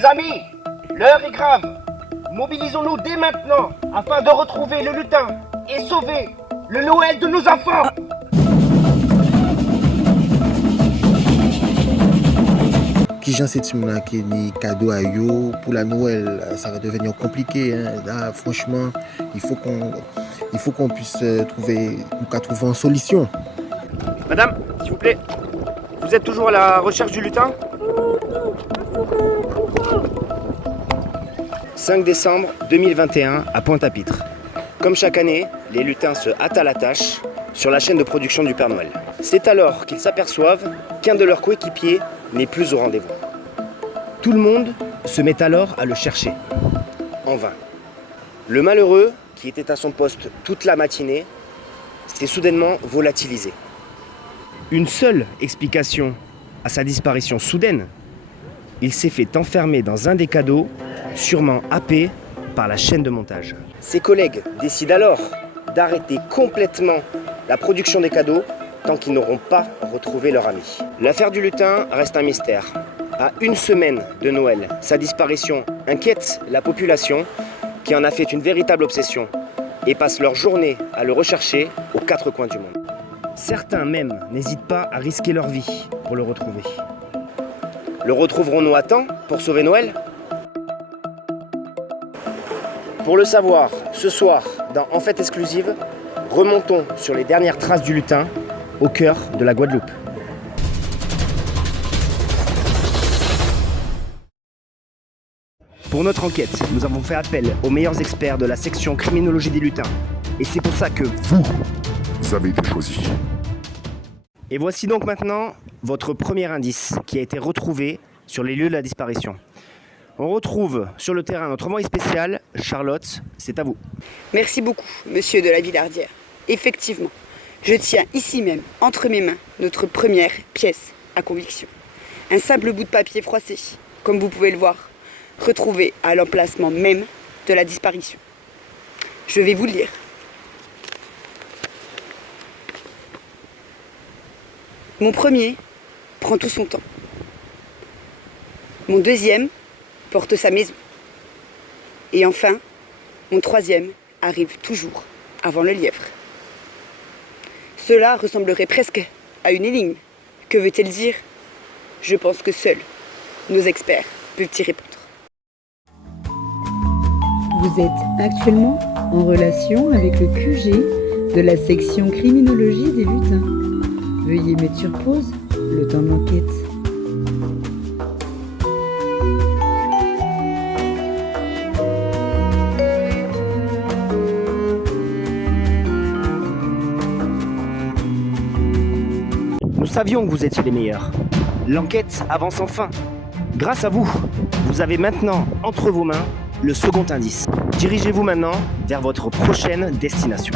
Mes amis, l'heure est grave. Mobilisons-nous dès maintenant afin de retrouver le lutin et sauver le Noël de nos enfants. Qui j'en sais qui ni cadeau à yo pour la Noël, ça va devenir compliqué. Hein. Là, franchement, il faut qu'on puisse trouver une solution. Madame, s'il vous plaît, vous êtes toujours à la recherche du lutin ? 5 décembre 2021 à Pointe-à-Pitre. Comme chaque année, les lutins se hâtent à la tâche sur la chaîne de production du Père Noël. C'est alors qu'ils s'aperçoivent qu'un de leurs coéquipiers n'est plus au rendez-vous. Tout le monde se met alors à le chercher, en vain. Le malheureux, qui était à son poste toute la matinée, s'est soudainement volatilisé. Une seule explication à sa disparition soudaine, il s'est fait enfermer dans un des cadeaux, sûrement happé par la chaîne de montage. Ses collègues décident alors d'arrêter complètement la production des cadeaux tant qu'ils n'auront pas retrouvé leur ami. L'affaire du lutin reste un mystère. À une semaine de Noël, sa disparition inquiète la population qui en a fait une véritable obsession et passe leur journée à le rechercher aux quatre coins du monde. Certains même n'hésitent pas à risquer leur vie pour le retrouver. Le retrouverons-nous à temps pour sauver Noël ? Pour le savoir, ce soir, dans En Fête Exclusive, remontons sur les dernières traces du lutin au cœur de la Guadeloupe. Pour notre enquête, nous avons fait appel aux meilleurs experts de la section criminologie des lutins. Et c'est pour ça que vous avez été choisi. Et voici donc maintenant votre premier indice qui a été retrouvé sur les lieux de la disparition. On retrouve sur le terrain notre envoyé spécial, Charlotte, c'est à vous. Merci beaucoup, monsieur de la Villardière. Effectivement, je tiens ici même, entre mes mains, notre première pièce à conviction. Un simple bout de papier froissé, comme vous pouvez le voir, retrouvé à l'emplacement même de la disparition. Je vais vous le lire. Mon premier prend tout son temps. Mon deuxième porte sa maison. Et enfin, mon troisième arrive toujours avant le lièvre. Cela ressemblerait presque à une énigme. Que veut-elle dire ? Je pense que seuls nos experts peuvent y répondre. Vous êtes actuellement en relation avec le QG de la section criminologie des lutins. Veuillez mettre sur pause le temps de l'enquête. Nous savions que vous étiez les meilleurs. L'enquête avance enfin. Grâce à vous, vous avez maintenant entre vos mains le second indice. Dirigez-vous maintenant vers votre prochaine destination.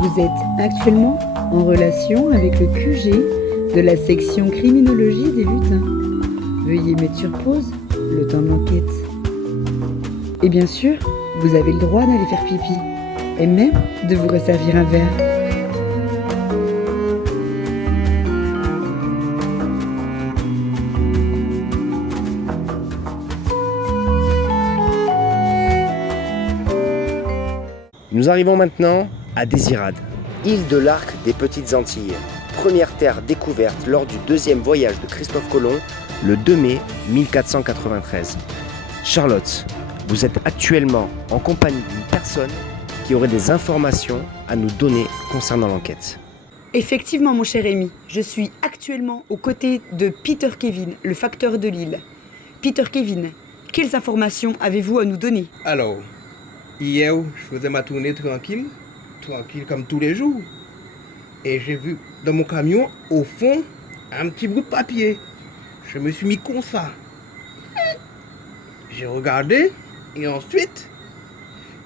Vous êtes actuellement en relation avec le QG de la section criminologie des lutins. Veuillez mettre sur pause le temps de l'enquête. Et bien sûr, vous avez le droit d'aller faire pipi et même de vous resservir un verre. Nous arrivons maintenant à Désirade, île de l'arc des Petites Antilles, première terre découverte lors du deuxième voyage de Christophe Colomb le 2 mai 1493. Charlotte, vous êtes actuellement en compagnie d'une personne qui aurait des informations à nous donner concernant l'enquête. Effectivement, mon cher Rémi, je suis actuellement aux côtés de Peter Kevin, le facteur de l'île. Peter Kevin, quelles informations avez-vous à nous donner ? Alors, hier, je faisais ma tournée tranquille comme tous les jours. Et j'ai vu dans mon camion, au fond, un petit bout de papier. Je me suis mis comme ça. J'ai regardé et ensuite,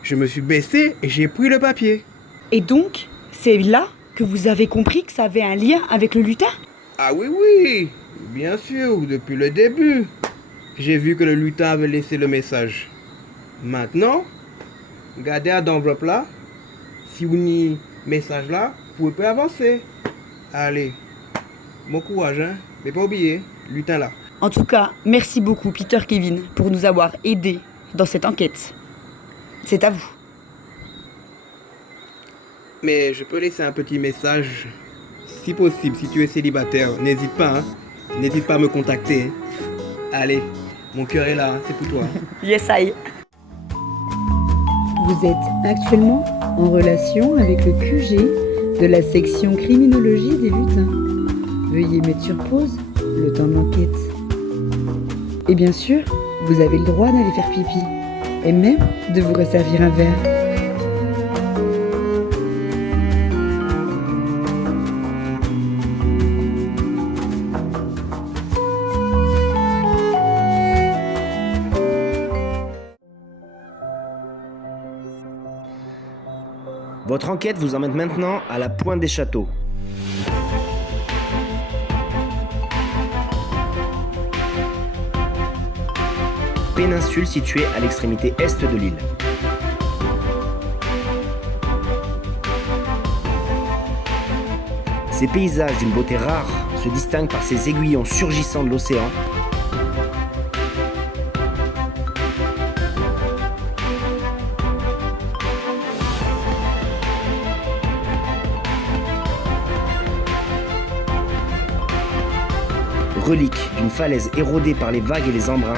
je me suis baissé et j'ai pris le papier. Et donc, c'est là que vous avez compris que ça avait un lien avec le lutin ? Ah oui, bien sûr, depuis le début. J'ai vu que le lutin avait laissé le message. Maintenant, regardez à l'enveloppe là. Si vous n'y message là, vous pouvez avancer. Allez, bon courage, hein. Mais pas oublier, lutin là. En tout cas, merci beaucoup Peter Kevin pour nous avoir aidés dans cette enquête. C'est à vous. Mais je peux laisser un petit message. Si possible, si tu es célibataire, n'hésite pas. N'hésite pas à me contacter. Allez, mon cœur est là, c'est pour toi. Yes, I. Vous êtes actuellement en relation avec le QG de la section criminologie des lutins. Veuillez mettre sur pause le temps de l'enquête. Et bien sûr, vous avez le droit d'aller faire pipi et même de vous resservir un verre. Votre enquête vous emmène maintenant à la Pointe des Châteaux. Péninsule située à l'extrémité est de l'île. Ces paysages d'une beauté rare se distinguent par ces aiguillons surgissants de l'océan. Relique d'une falaise érodée par les vagues et les embruns,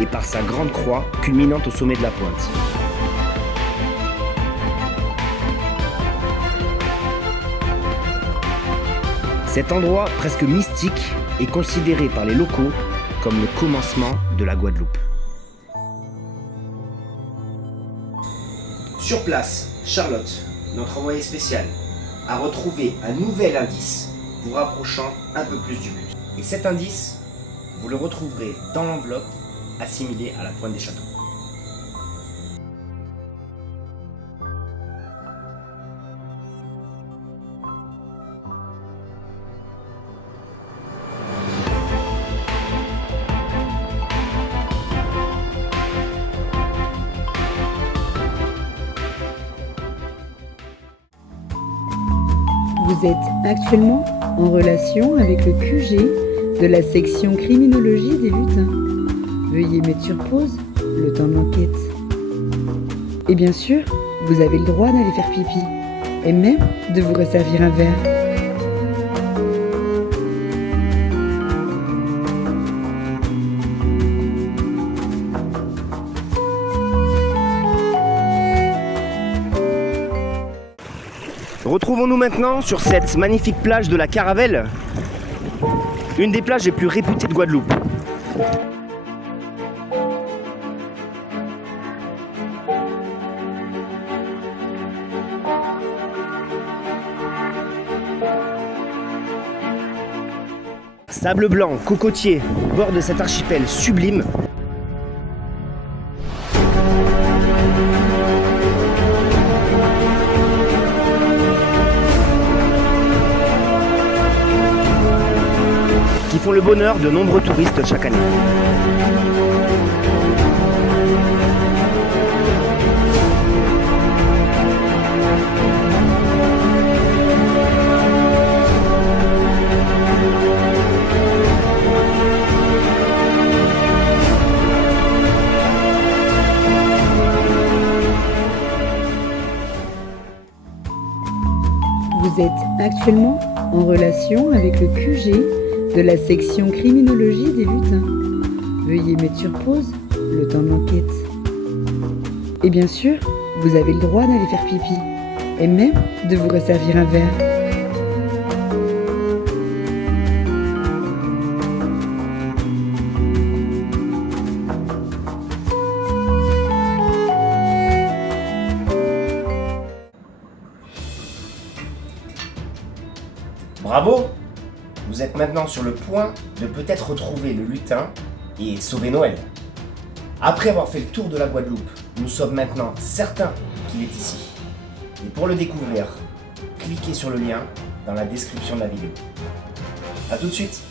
et par sa grande croix culminant au sommet de la pointe. Cet endroit presque mystique est considéré par les locaux comme le commencement de la Guadeloupe. Sur place, Charlotte, notre envoyée spéciale, a retrouvé un nouvel indice vous rapprochant un peu plus du but. Et cet indice, vous le retrouverez dans l'enveloppe assimilée à la Pointe des Châteaux. Vous êtes actuellement en relation avec le QG de la section criminologie des lutins. Veuillez mettre sur pause le temps de l'enquête. Et bien sûr, vous avez le droit d'aller faire pipi et même de vous resservir un verre. Retrouvons-nous maintenant sur cette magnifique plage de la Caravelle, une des plages les plus réputées de Guadeloupe. Sable blanc, cocotier, bord de cet archipel sublime. Qui font le bonheur de nombreux touristes chaque année. Vous êtes actuellement en relation avec le QG de la section criminologie des lutins. Veuillez mettre sur pause le temps de l'enquête. Et bien sûr, vous avez le droit d'aller faire pipi et même de vous resservir un verre. Bravo! Vous êtes maintenant sur le point de peut-être retrouver le lutin et sauver Noël. Après avoir fait le tour de la Guadeloupe, nous sommes maintenant certains qu'il est ici. Et pour le découvrir, cliquez sur le lien dans la description de la vidéo. A tout de suite!